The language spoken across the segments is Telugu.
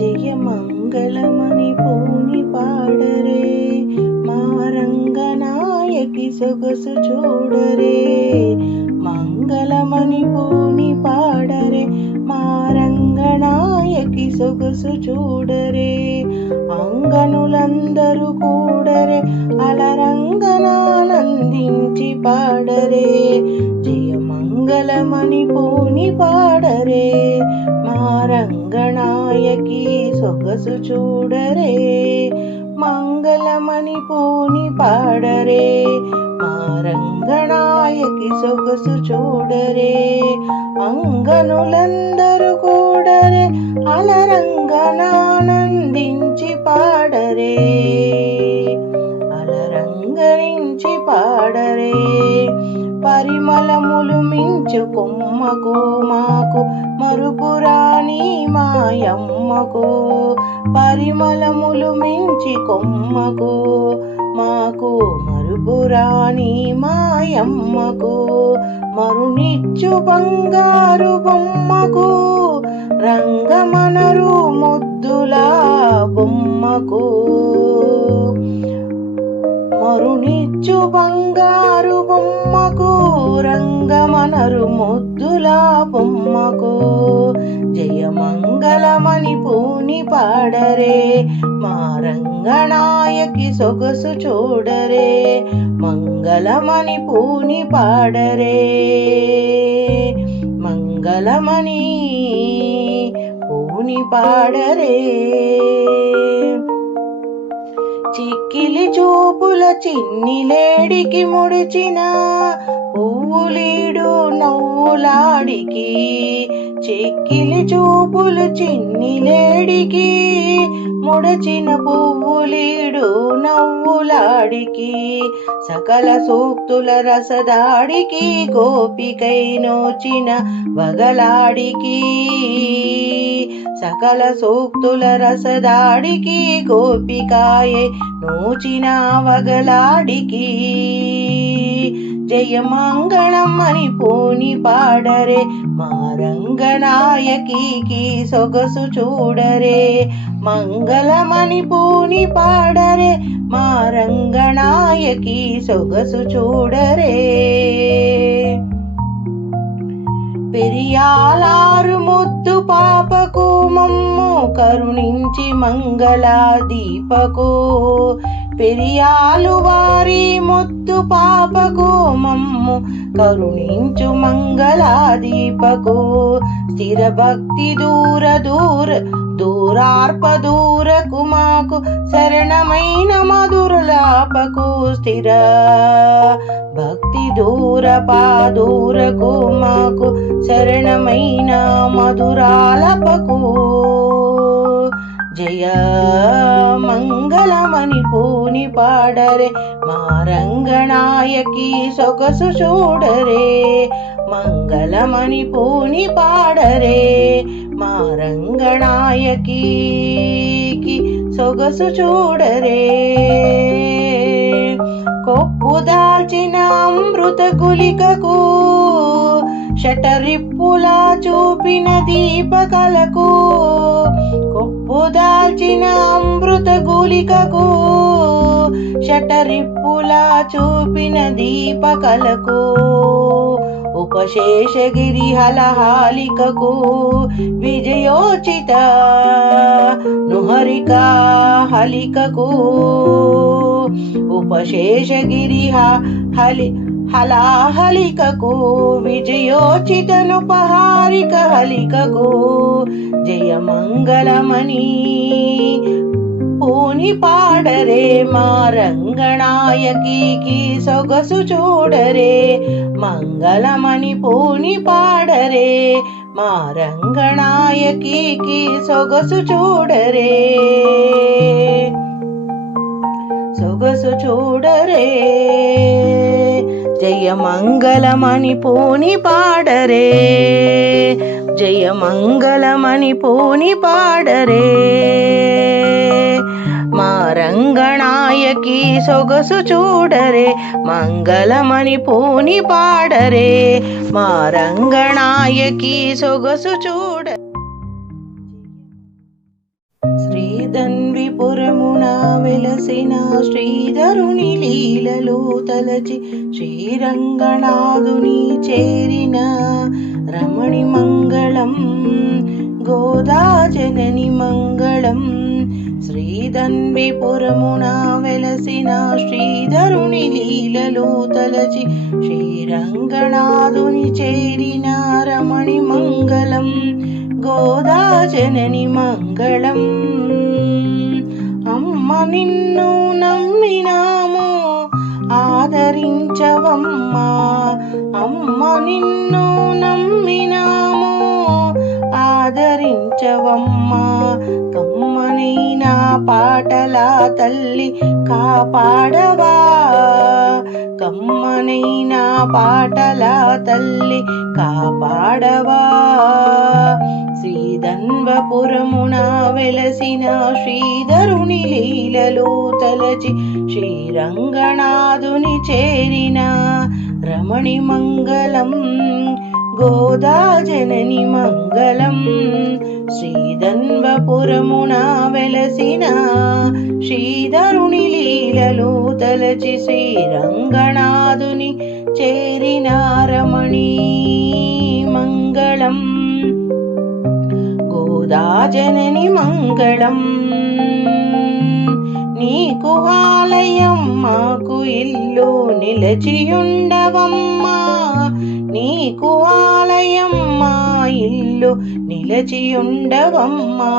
జయ మంగళమని పూని పాడరే మా రంగనాయకి సొగసు చూడరే. మంగళమని పూని పాడరే మా రంగనాయకి సొగసు చూడరే. అంగనులందరూ కూడరే అలరంగనానందించి పాడరే. జయ మంగళమని పూని పాడరే మా రంగనాయకి సొగసు చూడరే. మంగళమని పూని పాడరే మా రంగనాయకి సొగసు చూడరే. అంగనులందరూ కూడరే అలరంగనానందించి పాడరే. అలరంగరించి పాడరే. పరిమళములు మించు కొమ్మకు మాకు మరుపురాని మాయమ్మకు. పరిమళములు మించి కొమ్మకు మాకు మరుపురాని మాయమ్మకు. మరునిచ్చు బంగారు బొమ్మకు రంగమనరు ముద్దుల బొమ్మకు. మరునిచ్చు బంగారు బొమ్మకు రంగమనరు ముద్దుల బొమ్మకు. జయ మంగళమని పూని పాడరే మా రంగనాయకి సొగసు చూడరే. మంగళమని పూని పాడరే మంగళమని పూని పాడరే. చిక్కిలి చూపుల చిన్నిలేడికి ముడిచిన పువ్వులీడు నవ్వులాడికి. చిక్కిలి చూపులు చిన్నిలేడికి ముడచిన పువ్వులీడు నవ్వులాడికి. సకల సూక్తుల రసదాడికి గోపికై నోచిన వగలాడికి. సకల సూక్తుల రసదాడికి గోపికాయే నోచిన వగలాడికి. జయ మంగళమని పూని పాడరే మా రంగనాయకి సొగసు చూడరే. మంగళమని పూని పాడరే మా రంగనాయకి సొగసు చూడరే. పెరియాలారు ముద్దు పాపకు మమ్ము కరుణించి మంగళదీపకు. పెరియాలు వారి ముద్దు పాపకు మమ్ము కరుణించు మంగళదీపకు. స్థిర భక్తి దూర దూర దూరార్ప దూరకు మాకు శరణమైన మధురలాపకు. స్థిర భక్తి దూర పాదూరకు మాకు శరణమైన మధురాలపకు. జయ మంగళమని పూని పాడరే మా రంగనాయకి సొగసు చూడరే. మంగళమని పూని పాడరే మా రంగనాయకి సొగసు చూడరే. కొప్పు దాల్చిన అమృత గులికకు షటరిప్పులా చూపిన దీపకలకు. కొప్పు దాల్చిన అమృత గులికకు షటరిప్పులా చూపిన దీపకలకు. ఉపశేషగిరి హలహాలికకు విజయోచిత నుహరిక హలికకు. ఉపశేషగిరి హలాహలికకు విజయోచితనుపహారిక హలికకు. జయ మంగళమని పూని పాడరే మా రంగనాయకి సొగసు చూడరే. మంగళమని పూని పాడరే మా రంగనాయకి సొగసు చూడరే. సొగసు చూడరే. జయ మంగళమని పూని పాడరే. జయ మంగళమని పూని పాడరే మా రంగనాయకి సొగసు చూడరే. మంగళమని పూని పాడరే మా రంగనాయకి సొగసు చూడ శ్రీధన్విపురమున వెలసిన శ్రీధరుని లీలలు తలచి శ్రీరంగనాథుని చేరిన రమణి మంగళం గోదా జనని మంగళం. శ్రీధన్విపురమున వెలసిన శ్రీధరుని లీలలు తలచి శ్రీరంగనాథుని చేరిన రమణి మంగళం గోదా జనని మంగళం. అమ్మ నిన్ను నమ్మినాము ఆదరించవమ్మా, అమ్మ నిన్ను నమ్మినాము ఆదరించవమ్మా. కమ్మనైనా పాటల తల్లి కాపాడవా, కమ్మనైనా పాటల తల్లి కాపాడవా. శ్రీధన్వపురమున వెలసిన శ్రీధరుని లీలలు తలచి శ్రీరంగనాథుని చేరిన రమణి మంగళం గోదా జనని మంగళం. శ్రీధన్వపురమున వెలసిన శ్రీధరుని లీలలు తలచి శ్రీరంగనాథుని చేరిన రమణి మంగళం గోదా జనని మంగళం. నీకు ఆలయం మాకు ఇల్లు నిలచియుండవమ్మా, నీకు ఆలయం మా ఇల్లు నిలచియుండవమ్మా.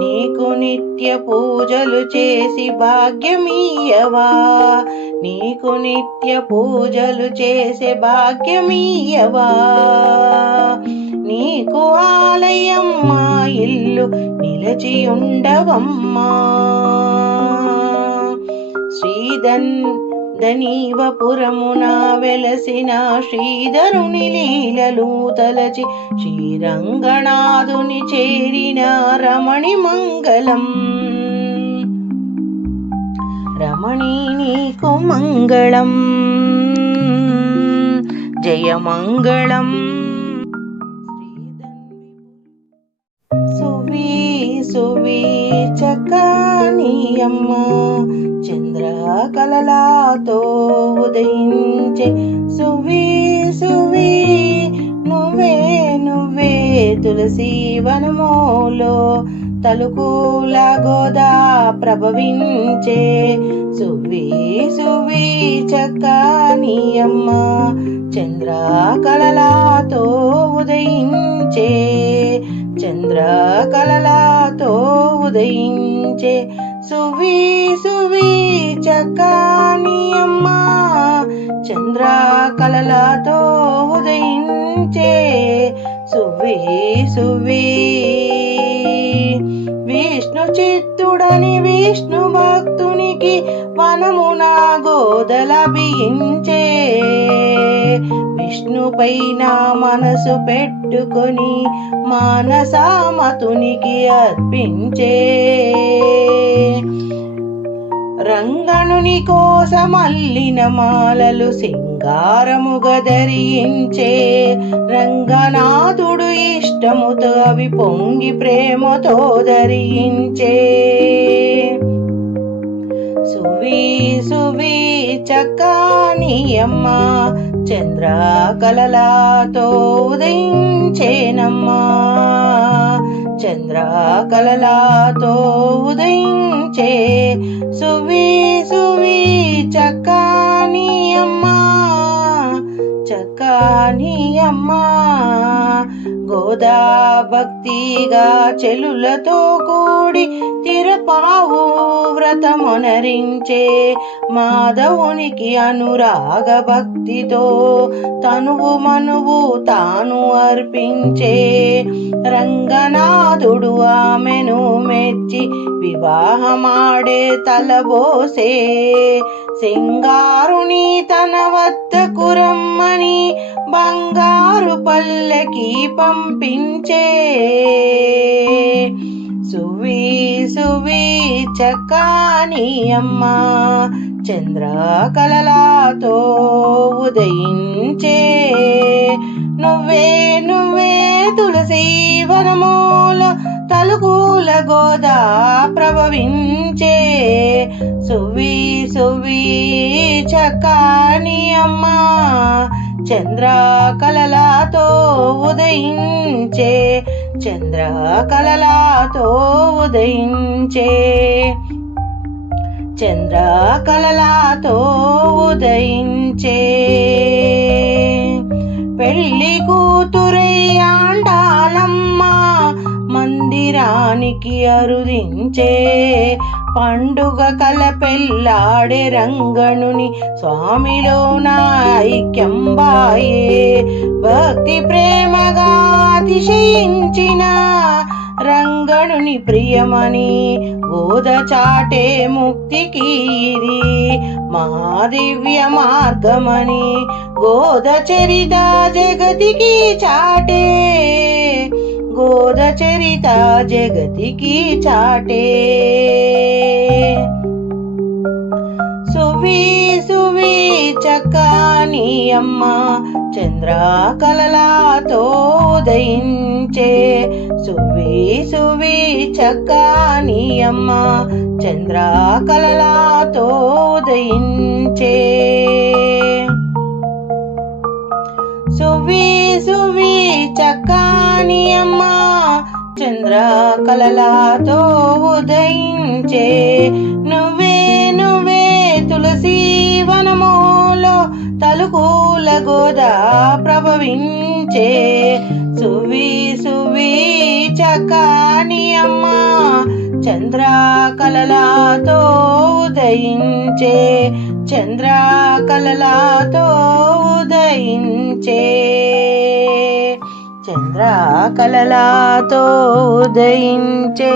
నీకు నిత్య పూజలు చేసి భాగ్యమీయవా, నీకు నిత్య పూజలు చేసే భాగ్యమీయవా. నీకు ఆలయం మా ఇల్లు నిలచియుండవమ్మా. శ్రీధన్వపురమున వెలసిన శ్రీధరుని లీలలు తలచి శ్రీరంగనాథుని చేరిన రమణి మంగళం. రమణి నీకు మంగళం, జయమంగళం. సువి సువి చక్కనియమ్మ చంద్రకళలతో ఉదయించే సువి సువి నువ్వే నువ్వే తులసి వనములో తలుకుల గోదా ప్రభవించే సువి సువి చక్కనియమ్మ చంద్రకళలతో ఉదయించే చంద్రకళలతో ఉదయించే సువి సువి చక్కనియమ్మ చంద్రకళలతో ఉదయించే సువి సువి. విష్ణు చిత్తుడని విష్ణు భక్తునికి వనమున గోదలభించే విష్ణుపైన మనసు పెట్టుకొని మానసామతునికి అర్పించే రంగణుని కోసమల్లిన మాలలు సింగారముగా ధరించే రంగనాథుడు ఇష్టముతో అవి పొంగి ప్రేమతో ధరించే సువి సువి చక్కనియమ్మ చంద్రకళలతో ఉదయించేనమ్మా చంద్రకళలతో ఉదయించే సువి సువి చక్కనియమ్మ చక్కనియమ్మ. గోదా భక్తిగా చెలులతో కూడి తిరపావు వ్రతమునరించే మాధవునికి అనురాగ భక్తితో తనువు మనువు తాను అర్పించే రంగనాథుడు ఆమెను మెచ్చి వివాహమాడే తలబోసే సింగారుని తన వద్దకు రమ్మని బంగారు పల్లకి పంపించే సువి సువి చక్కనియమ్మ చంద్రకళలతో ఉదయించే నువ్వే నువ్వే తులసి వనముల తలుకుల గోదా ప్రభవించే సువి సువి చక్కని అమ్మ చంద్రకళలతో ఉదయించే చంద్రకళలతో ఉదయించే చంద్రకళలతో ఉదయించే పెళ్లి కూతురై ఆండాలమ్మ మందిరానికి అరుదించే పండుగ కల పెళ్ళాడే రంగణుని స్వామిలో ఐక్యంబాయే భక్తి ప్రేమగా అతిశయించిన రంగణుని ప్రియమని గోద చాటే ముక్తికి ఇది మహాదివ్య మార్గమని గోద చరిత జగతికి చాటే గోద చరిత జగతికి చాటే సువి సువి చక్కని అమ్మ చంద్రకళలతో ఉదయించే సువి సువి చక్కని అమ్మ చంద్రకళలతో ఉదయించే సువి సువి చక్కని అమ్మ చంద్రకళలతో ఉదయించే నువ్వే నువ్వే తులసి వనములో తలుకుల గోదా ప్రభవించే సువి సువి చక్కని అమ్మ చంద్రకళలతో ఉదయించే చంద్రకళలతో ఉదయించే చంద్రకళలతో ఉదయించే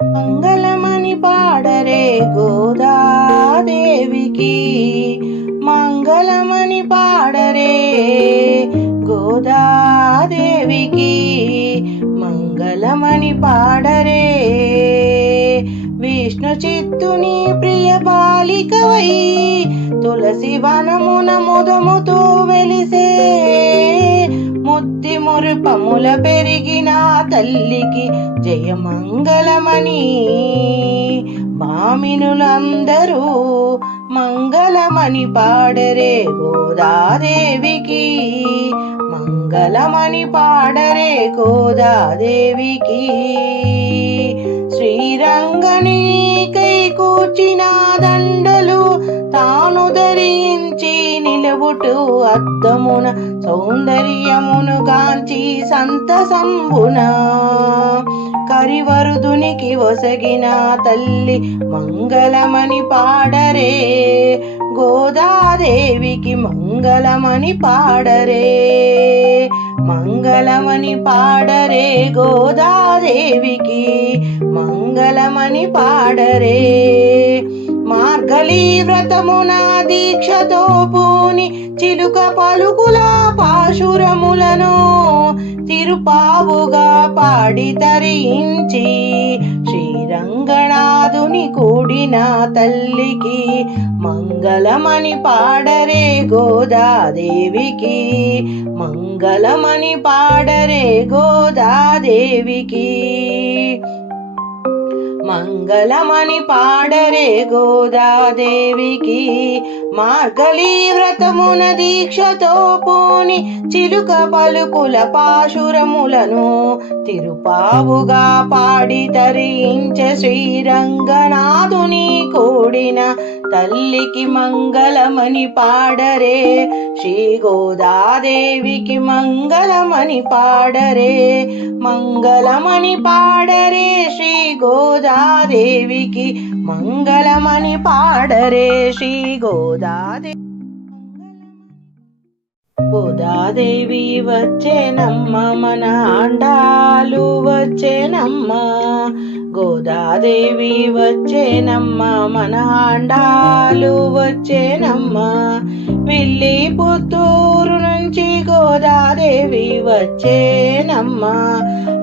మంగళమని పాడరే గోదాదేవికి మంగళమని పాడరే గోదాదేవికి మంగళమని పాడరే విష్ణు చిత్తుని ప్రియ బాలికవై తులసి వనమున ముదముతో వెలిసే ముద్ది మురుపముల పెరిగిన తల్లికి జయమంగళమని భామినులందరూ మంగళమని పాడరే గోదాదేవికి మంగళమని పాడరే గోదాదేవికి శ్రీరంగనికై కూర్చిన దండలు తాను ధరించి నిలవుటూ అద్దమున సౌందర్యమును గాంచి సంతసంబున కరివరుదునికి ఒసగిన తల్లి మంగళమని పాడరే గోదాదేవికి మంగళమని పాడరే మంగళమని పాడరే గోదాదేవికి మంగళమని పాడరే మార్గళీ వ్రతమున దీక్షతో పూని చిలుక పలుకుల పాశురములను తిరుపావుగా పాడి తరించి శ్రీరంగనాథుని కూడిన తల్లికి మంగళమని పాడరే గోదాదేవికి మంగళమని పాడరే గోదాదేవికి మంగళమని పాడరే గోదాదేవికి మార్గళీ వ్రతమున దీక్షతో పూని చిలుక పలుకుల పాశురములను తిరుపావుగా పాడి తరించే శ్రీరంగనాథుని కూడిన తల్లికి మంగళమని పాడరే శ్రీ గోదాదేవికి మంగళమని పాడరే మంగళమని పాడరే శ్రీ గోదాదేవికి మంగళమని పాడరే శ్రీ గోదాదేవి గోదాదేవి వచ్చేనమ్మ మన ఆండాలు వచ్చేనమ్మ గోదాదేవి వచ్చేనమ్మ మన ఆండాలు వచ్చేనమ్మ విల్లి పుత్తూరు నుంచి గోదాదేవి వచ్చేనమ్మ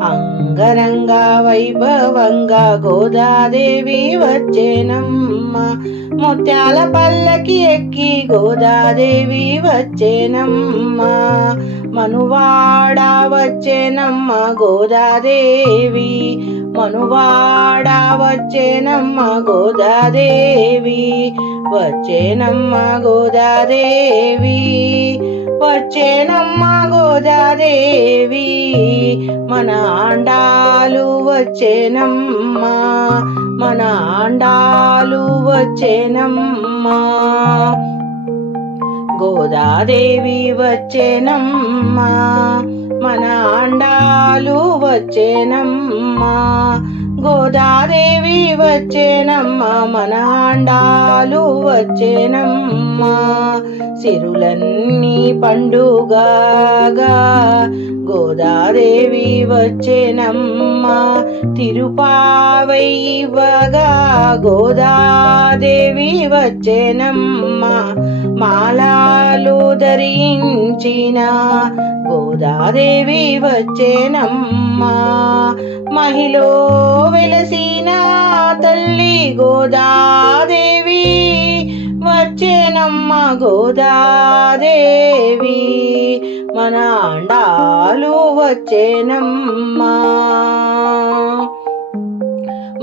అంగరంగ వైభవంగా గోదాదేవి వచ్చేనమ్మ ముత్యాల పల్లకి ఎక్కి గోదాదేవి వచ్చేనమ్మ మనువాడ వచ్చేనమ్మ గోదాదేవి, మనువాడ వచ్చేనమ్మ గోదాదేవి, వచ్చేనమ్మ గోదాదేవి, వచ్చేనమ్మ గోదాదేవి, మన ఆండాలు వచ్చేనమ్మ, మన ఆండాలు వచ్చేనమ్మ, గోదాదేవి వచ్చేనమ్మ, మన ఆండాలు వచ్చేనమ్మ, గోదాదేవి వచ్చేనమ్మ, మన ఆండాలు వచ్చేనమ్మ, సిరులన్నీ పండుగగా గోదాదేవి వచ్చేనమ్మ, తిరుపావై ఇవ్వగా గోదాదేవి వచ్చేనమ్మ, మాలాలు ధరించిన గోదాదేవి వచ్చేనమ్మ, మహిలో వెలసిన తల్లి గోదాదేవి వచ్చేనమ్మ, గోదాదేవి మన ఆండాలు వచ్చేనమ్మ,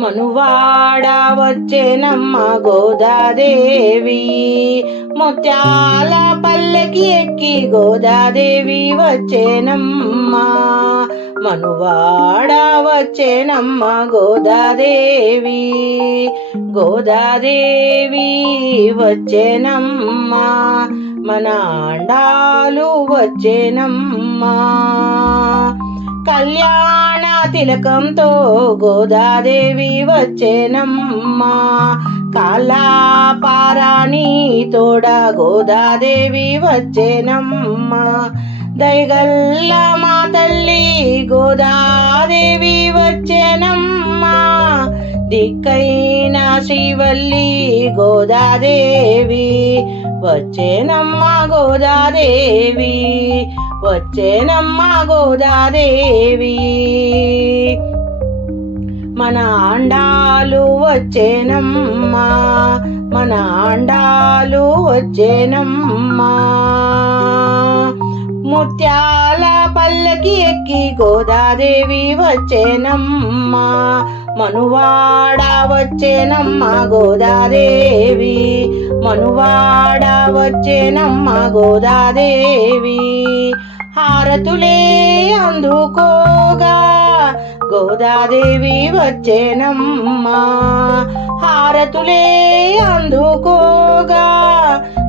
మనువాడ వచ్చేనమ్మ గోదాదేవి, ముత్యాల పల్లకి ఎక్కి గోదాదేవి వచ్చేనమ్మ, మనువాడ వచ్చేనమ్మ గోదాదేవి, గోదాదేవి వచ్చేనమ్మ, మన ఆండాలు వచ్చేనమ్మ, కళ్యాణ తిలకంతో గోదాదేవి వచ్చేనమ్మ, కాలాపారాణి తోడ గోదాదేవి వచ్చేనమ్మ, దయగల్ల మా తల్లి గోదాదేవి వచ్చేనమ్మ, దిక్కైన శ్రీవల్లి గోదాదేవి వచ్చేనమ్మ, గోదాదేవి వచ్చేనమ్మ, గోదాదేవి మన ఆండాలు వచ్చేనమ్మ, మన ఆండాలు వచ్చేనమ్మ, ముత్యాల పల్లకి ఎక్కి గోదాదేవి వచ్చేనమ్మ, మనువాడ వచ్చేనమ్మ గోదాదేవి, మనువాడ వచ్చేనమ్మ గోదాదేవి, హారతులే అందుకోగా గోదాదేవి వచ్చేనమ్మ, హారతులే అందుకోగా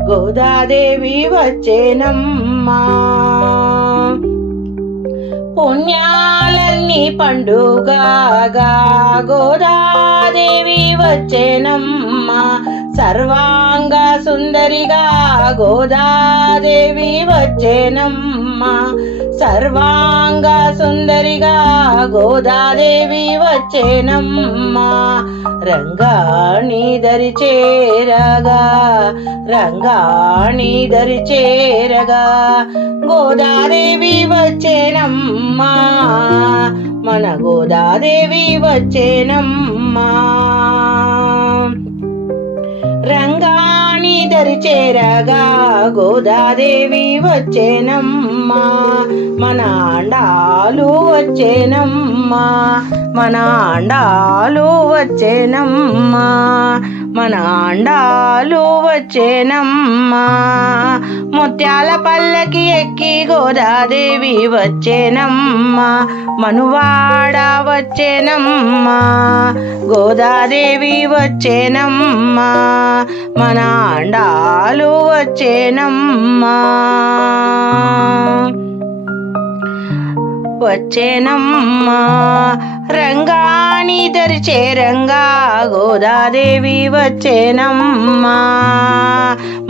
గోదాదేవి వచ్చేనమ్మ, పుణ్యాలన్నీ పండుగగా గోదాదేవి వచ్చేనమ్మ, సర్వాంగ సుందరిగా గోదాదేవి వచ్చేనమ్మ, సర్వాంగ సుందరిగా గోదాదేవి వచ్చేనమ్మ, రంగాణి దరి చేరగా, రంగాణి దరి చేరగా గోదాదేవి వచ్చేనమ్మ, మన గోదాదేవి వచ్చేనమ్మ, రంగాణి దరి చేరగా గోదాదేవి వచ్చేనమ్మ, మన ఆండాలు వచ్చేనమ్మ, మన ఆండాలు వచ్చేనమ్మ, మన ఆండాలు వచ్చేనమ్మ, ముత్యాల పల్లకి ఎక్కి గోదాదేవి వచ్చేనమ్మ, మనువాడ వచ్చేనమ్మ గోదాదేవి వచ్చేనమ్మ, మన ఆండాలు వచ్చేనమ్మ, వచ్చేనమ్మ, రంగాణి దరి చేరంగా గోదాదేవి వచ్చేనమ్మ,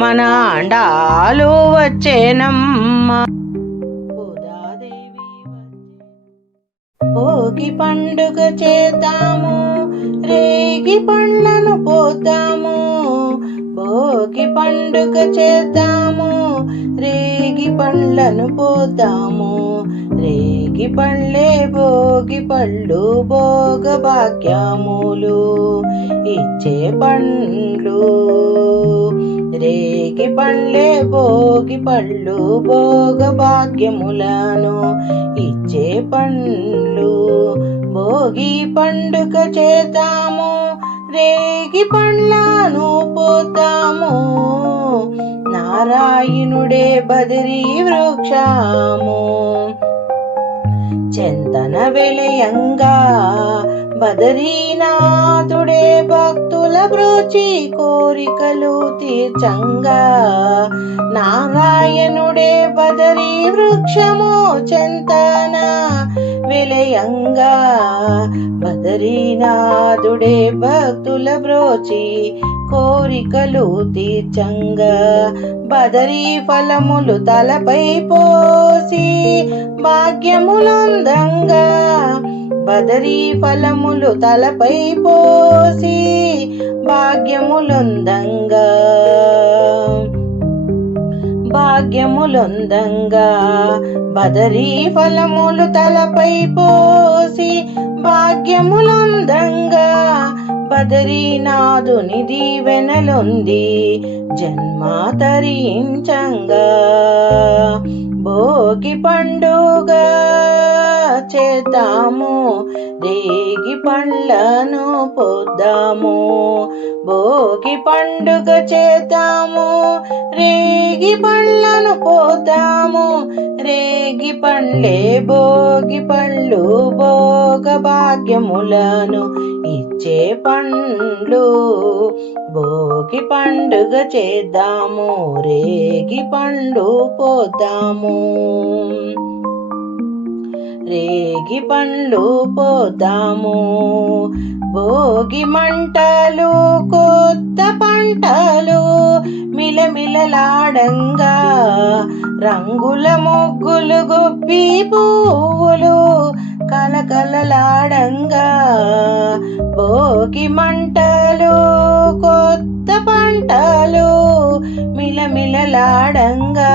మన ఆండాలు వచ్చేనమ్మ, గోదాదేవి భోగి పండుగ చేద్దాము, రేగి పండ్లను పోద్దాము, భోగి పండుగ చేద్దాము, రేగి పండ్లను పోద్దాము, రేగి రేగి పళ్ళే భోగి పళ్ళు భోగ భాగ్యములు ఇచ్చే పండ్లు. రేగి పళ్ళే భోగి పళ్ళు భోగ భాగ్యములను ఇచ్చే పండ్లు. భోగి పండుగ చేద్దాము రేగి పండ్లను పోతాము. నారాయణుడే బదరీ వృక్షము చెంతన వెలయంగా బదరీనాథుడే భక్తుల బ్రోచి కోరికలు తీర్చంగా. నారాయణుడే బదరీ వృక్షము చెంతన వెలయంగా బదరీనాథుడే భక్తుల బ్రోచి కోరికలు తీర్చంగా. బదరీ ఫలములు తలపై పోసి భాగ్యములందంగా. బదరీ ఫలములు తలపై పోసి భాగ్యములందంగా. భాగ్యములందంగా బదరీ ఫలములు తలపై పోసి భాగ్యములందంగా. బదరీనాథుని దీవెనలొంది జన్మ తరించంగా. భోగి పండుగ చేద్దాము రేగి పండ్లను పోద్దాము. భోగి పండుగ చేద్దాము రేగి పండ్లను పోద్దాము. రేగి పండ్లే భోగి పళ్ళు భోగ భాగ్యములను ఇచ్చే పండ్లు. భోగి పండుగ చేద్దాము రేగి పండ్లు పోద్దాము. రేగి పండ్లు పోద్దాము. భోగి మంటలు కొత్త పంటలు మిలమిలలాడంగా. రంగుల ముగ్గులు గొప్పి పువ్వులు కలకలలాడంగా. భోగి మంటలు కొత్త పంటలు మిలమిలలాడంగా.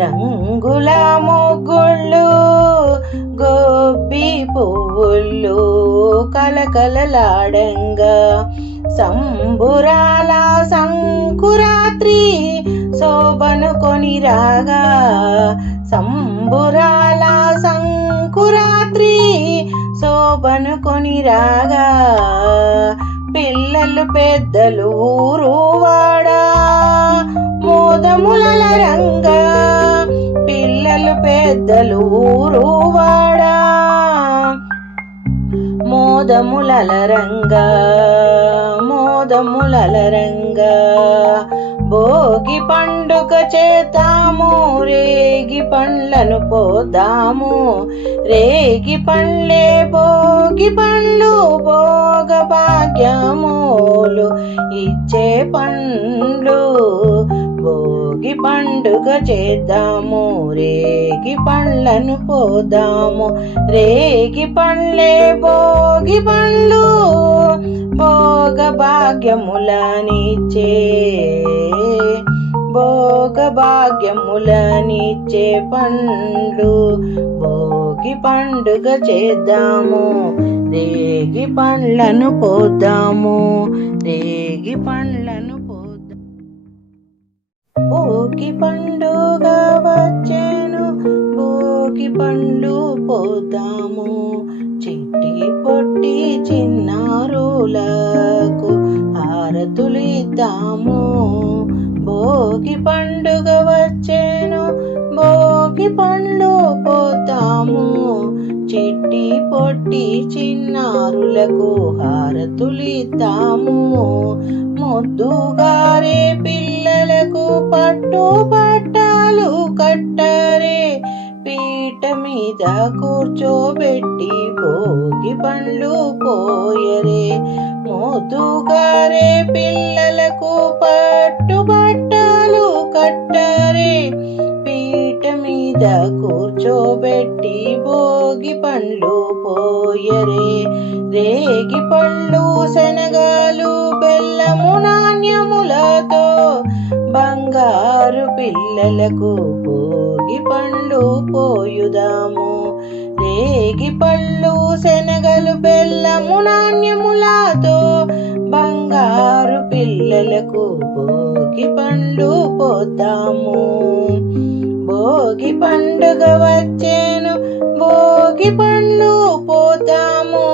రంగుల ముగ్గుళ్ళు గొప్పి పువ్వులు కలకలలాడంగా. సంబురాల సంకురాత్రి శోభను కొని రాగా. సంబురాల సంకురాత్రి శోభను కొని రాగా. పిల్లలు పెద్దలు ఊరు వాడా మోదముల రంగా. పిల్లలు పెద్దలు ఊరు వాడా మోదములల రంగా. మోదములల రంగా. భోగి పండుగ చేద్దాము రేగి పండ్లను పోద్దాము. రేగి పండ్లే భోగి పండ్లు భోగ భాగ్యములు ఇచ్చే పండ్లు. భోగి పండుగ చేద్దాము రేగి పండ్లను పోద్దాము. రేగి పండ్లే భోగి పండ్లు భోగ భాగ్యములనిచ్చే భోగ భాగ్యములనిచ్చే పండ్లు. భోగి పండుగ చేద్దాము రేగి పండ్లను పోద్దాము. రేగి పండ్లను పోద్దాం. భోగి పండుగ వచ్చేను భోగి పండ్లు పోద్దాము. చిట్టి పొట్టి చిన్నారులకు హారతులిద్దాము. భోగి పండుగ వచ్చేను భోగి పండ్లు పోతాము. చిట్టి పొట్టి చిన్నారులకు హారతులిద్దాము. ముద్దుగారే పిల్లలకు పట్టు పట్టాలు కట్టరే. పీట మీద కూర్చోబెట్టి భోగి పండ్లు పోయరే. ముద్దుగారే పిల్లలకు పట్టు బట్టలు కట్టరే. పీట మీద కూర్చోబెట్టి భోగి పండ్లు పోయరే. రేగి పళ్ళు శనగలు బెల్లము నాణ్యములతో బంగారు పిల్లలకు భోగి పండ్లు పోయుదాము. రేగి పళ్ళు శనగలు బెల్లము నాణ్యములతో బంగారు పిల్లలకు భోగి పండ్లు పోద్దాము. భోగి పండుగ వచ్చేను భోగి పండ్లు పోతాము.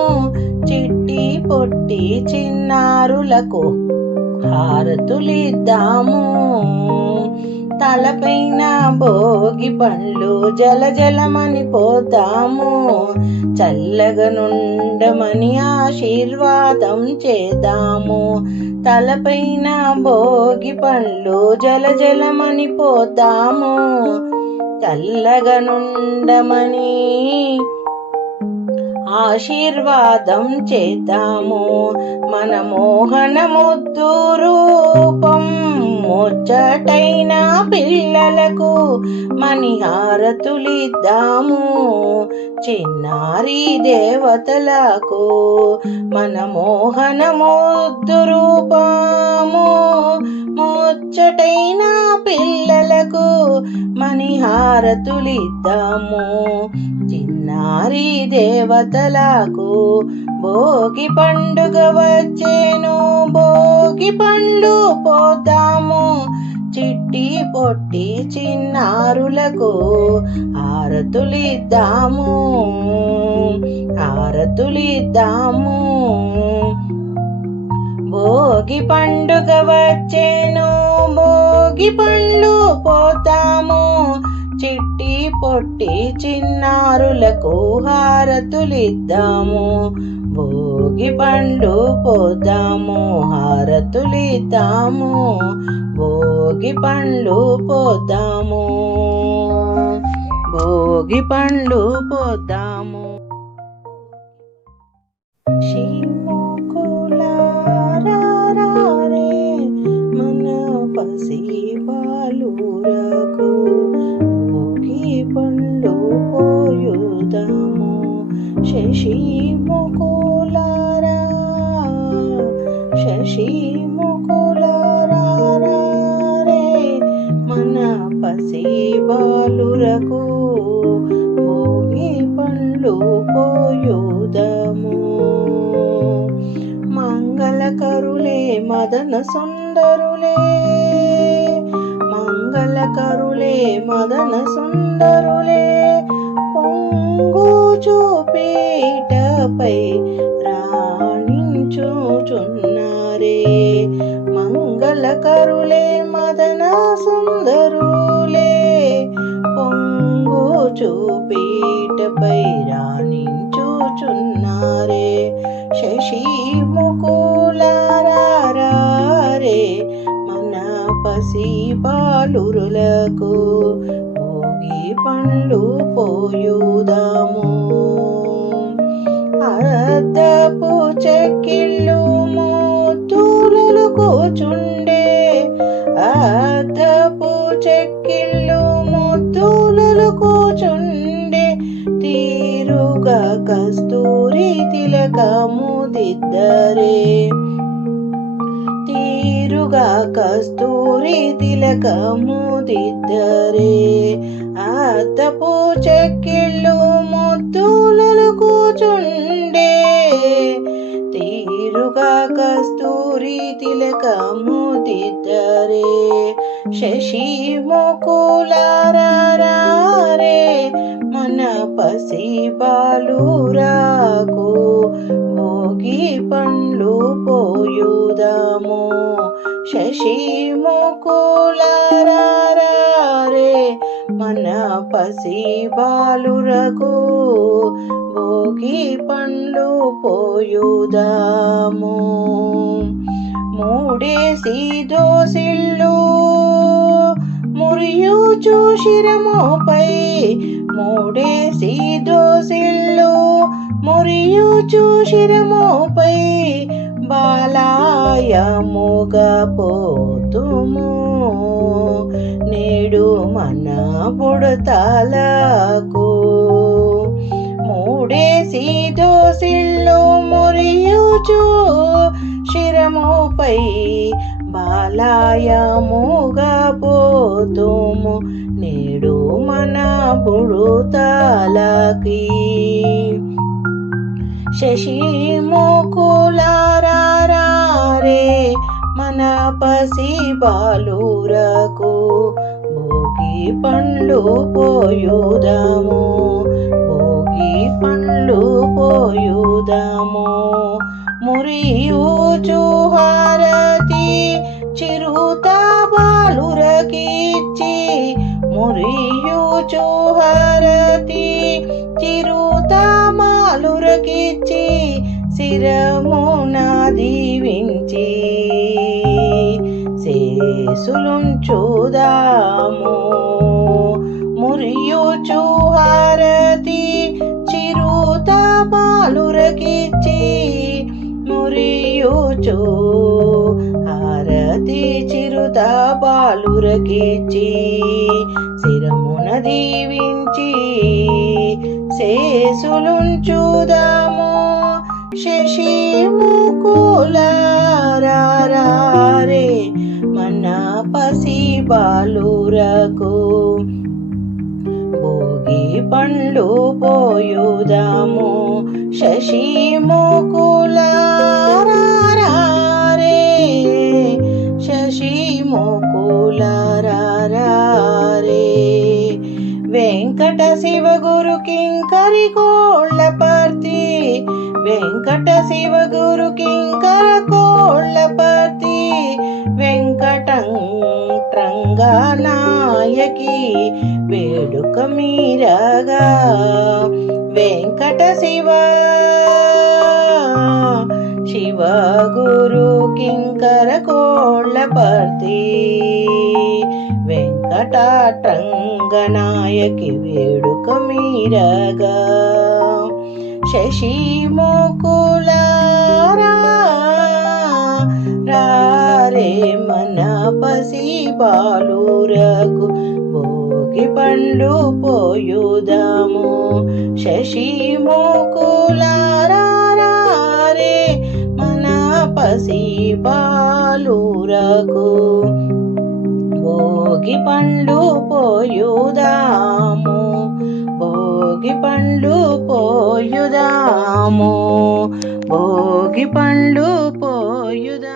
చిట్టి పొట్టి చిన్నారులకు హారతులిద్దాము. తలపైన భోగి పండ్లు జల జలమని పోతాము. చల్లగా నుండమని ఆశీర్వాదం చేద్దాము. తలపైన భోగి పండ్లు జల జలమని పోతాము. చల్లగా నుండమని ఆశీర్వాదం చేద్దాము. మన మోహన ముద్దు రూపం ముచ్చటైన పిల్లలకు మణిహారతులిద్దాము. చిన్నారి దేవతలకు మన మోహన ముద్దు రూపము ముచ్చటైన పిల్లలకు మణిహారతులిద్దాము. చిన్నారి దేవతలకు భోగి పండుగ వచ్చేను భోగి పండ్లు పోతాము. చిట్టి పొట్టి చిన్నారులకు హారతులిద్దాము. హారతులిద్దాము. భోగి పండుగ వచ్చేను భోగి పండ్లు పోతాము. చిట్టి పొట్టి చిన్నారులకు హారతులిద్దాము. భోగి పండ్లు పోతాము. హారతులిద్దాము. భోగి పండ్లు పోతాము. భోగి పండ్లు పోతాము. శివకులారారే మన పసి బాలురకు భోగి పండ్లు పోయుదాము. శశి ముకులారా శశి ముకులారారే మన పసి బాలురకు భోగి పండ్లు పోయుదాము. మంగళకరులే మదన సుందరులే మంగళకరులే మదన సుందరులే పొంగుచు పీటపై రాణించుచున్నారే. మంగళకరులే మదన సుందరులే పొంగుచు పీటపై రాణించుచున్నారే. శశి ముకులారారే మన పసి బాలురులకు భోగి పండ్లు పోయుదాము. అద్దపు చెక్కిళ్ళు ముద్దులు కూచుండే అద్దపు చెక్కిళ్ళు ముద్దులు కూచుండే తీరుగా కస్తూరి తిలకము దిద్దరే. తీరుగా కస్తూరి తిలకము దిద్దరే. అద్దపు చెక్కిళ్ళు ముద్దులు కూచుండే తీరుగా కస్తూరి తిలకము దిద్దరే. శశి ముకులారారే మన పసి బాలురకు భోగి పండ్లు పోయుదాము. శశి ముకులారారే మన పసి బాలురకు భోగి పండ్లు పోయుదాము. మూడేసి దోసిళ్ళు మురియుచు శిరముపై మూడేసి దోసిళ్ళు మురియుచు శిరముపై బాలాయముగా పోతుము. నేడు మన బుడతలకు మూడేసి దోసిళ్ళు మురియుచు శిరముపై బాలాయముగా పోతుము. నేడు మన బుడతలకి శశి ముకులారే మన పసి బాలురకు భోగి పండ్లు పోయుదాము, భోగి పండ్లు పోయుదాము. మురియుచు హారతి చిరుత బాలురకిచ్చి, మురియుచు హారతి చిరుత బాలురకిచ్చి, శిరమున దీవించి శేషులుంచుదాము. మురియుచు హారతి చిరుత బాలురకిచ్చి, మురియుచు హారతి చిరుత బాలురకిచ్చి, శిరమున దీవించి శేషులుంచుదాము. శశి ముకులారే మన పసి బాలురకు భోగి పండ్లు పోయుదాము. శశి ముకులారే, శశి ముకులారే. వెంకట శివ గురు కింకరి కోళ్ళపర్తి, వెంకట శివ గురు కింకర కోళ్ళపర్తి, వెంకటంగా నాయకి వేడుక మీరగా. వెంకట శివ శివ గురు కింకర కోళ్ళపర్తి, వెంకటంగనాయకి వేడుక మీరగా. శశి ముకులారే మన పసి బాలురకు భోగి పండ్లు పోయుదాము. శశి ముకులారే మన పసి బాలురకు భోగి పండ్లు పోయుదాము, భోగి పండ్లు పోయుదాము, భోగి పండ్లు పోయుదాము.